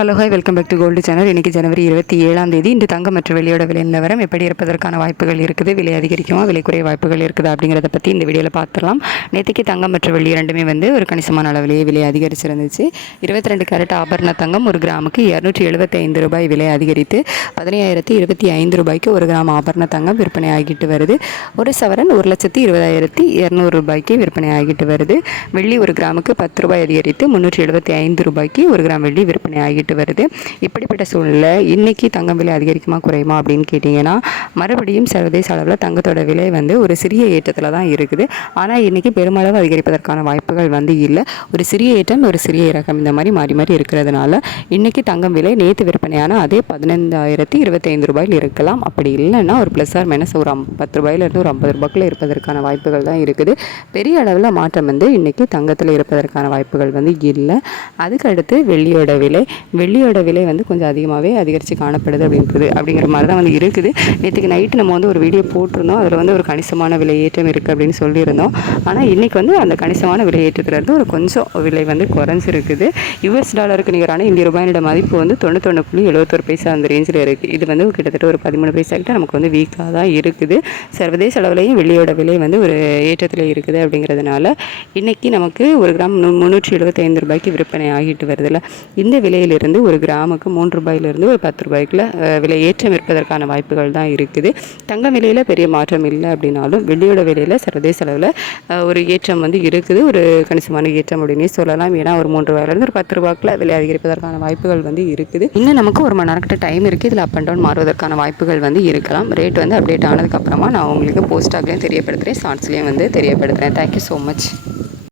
Hello hi welcome back to gold channel. இன்றைக்கி ஜனவரி 27ஆம் தேதி. இன்று தங்கம் மற்றும் வெள்ளியோட விலை நிலவரம் எப்படி இருப்பதற்கான வாய்ப்புகள் இருக்குது, விலை அதிகரிக்குமா விலை குறைய வாய்ப்புகள் இருக்குது அப்படிங்கிறத பற்றி இந்த வீடியோவில் பார்த்துடலாம். நேற்றுக்கு தங்கம் மற்றும் வெள்ளி ரெண்டுமே ஒரு கணிசமான அளவிலேயே விலை அதிகரிச்சிருந்துச்சு. 22 கேரட் ஆபரண தங்கம் ஒரு கிராமுக்கு 275 ரூபாய் விலை அதிகரித்து 15,025 ரூபாய்க்கு ஒரு கிராம் ஆபரண தங்கம் விற்பனை ஆகிட்டு வருது. ஒரு சவரன் 1,20,200 ரூபாய்க்கு விற்பனை ஆகிட்டு வருது. வெள்ளி ஒரு கிராமுக்கு 10 ரூபாய் அதிகரித்து 375 ரூபாய்க்கு ஒரு கிராம் வெள்ளி விற்பனை ஆகிட்டு வருது. இப்படிப்பட்ட சூழ்நிலை இன்னைக்கு தங்கம் விலை அதிகரிக்குமா குறையுமா அப்படின்னு கேட்டிங்கன்னா, மறுபடியும் சர்வதேச அளவில் தங்கத்தோட விலை ஒரு சிறிய ஏற்றத்தில் தான் இருக்குது. ஆனால் இன்னைக்கு பெருமளவு அதிகரிப்பதற்கான வாய்ப்புகள் இல்லை. ஒரு சிறிய ஏற்றம், ஒரு சிறிய இறக்கம், இந்த மாதிரி மாறி மாறி இருக்கிறதுனால இன்னைக்கு தங்கம் விலை நேற்று விற்பனையான அதே 15,025 ரூபாயில் இருக்கலாம். அப்படி இல்லைன்னா ஒரு ப்ளஸ் ஆர் மைனஸ் ஒரு 10 ரூபாயிலிருந்து ஒரு 50 ரூபாய்க்குள்ள இருப்பதற்கான வாய்ப்புகள் தான் இருக்குது. பெரிய அளவில் மாற்றம் இன்னைக்கு தங்கத்தில் இருப்பதற்கான வாய்ப்புகள் இல்லை. அதுக்கடுத்து வெள்ளியோட விலை கொஞ்சம் அதிகமாகவே அதிகரித்து காணப்படுது அப்படிங்கிற மாதிரி தான் இருக்குது. நேற்றுக்கு நைட்டு நம்ம ஒரு வீடியோ போட்டிருந்தோம். அதில் ஒரு கணிசமான விலை ஏற்றம் இருக்குது அப்படின்னு சொல்லியிருந்தோம். ஆனால் இன்றைக்கி அந்த கணிசமான விலை ஏற்றத்துலேருந்து ஒரு கொஞ்சம் விலை குறைஞ்சிருக்குது. US டாலருக்கு நிகரான இந்திய ரூபாயோட மதிப்பு 91.71 பைசா அந்த ரேஞ்சில் இருக்குது. இது கிட்டத்தட்ட ஒரு 13 பைசா கிட்ட நமக்கு வீக்காக தான் இருக்குது. சர்வதேச அளவுலையும் வெள்ளியோட விலை ஒரு ஏற்றத்தில் இருக்குது. அப்படிங்கிறதுனால இன்றைக்கி நமக்கு ஒரு கிராம் 375 ரூபாய்க்கு விற்பனை ஆகிட்டு வருதில்ல. இந்த விலையிலிருந்து ஒரு கிராமுக்கு 3 ரூபாயிலிருந்து ஒரு 10 ரூபாய்க்குள்ள விலை ஏற்றம் இருப்பதற்கான வாய்ப்புகள் தான் இருக்குது. தங்க விலையில் பெரிய மாற்றம் இல்லை அப்படின்னாலும் வெள்ளியோட விலையில் சர்வதேச அளவில் ஒரு ஏற்றம் இருக்குது. ஒரு கணிசமான ஏற்றம் அப்படின்னே சொல்லலாம். ஏன்னா ஒரு 3 ரூபாயிலிருந்து ஒரு 10 ரூபாய்க்குள்ள விலை அதிகரிப்பதற்கான வாய்ப்புகள் இருக்குது. இன்னும் நமக்கு ஒரு மணி நேரக்கிட்ட டைம் இருக்குது. இதில் அப் அண்ட் டவுன் மாறுவதற்கான வாய்ப்புகள் இருக்கலாம். ரேட் அப்டேட் ஆனதுக்கப்புறமா நான் உங்களுக்கு போஸ்டாக்லேயும் தெரியப்படுத்துகிறேன், ஷார்ட்ஸ்லேயும் தெரியப்படுத்துகிறேன். Thank you so much.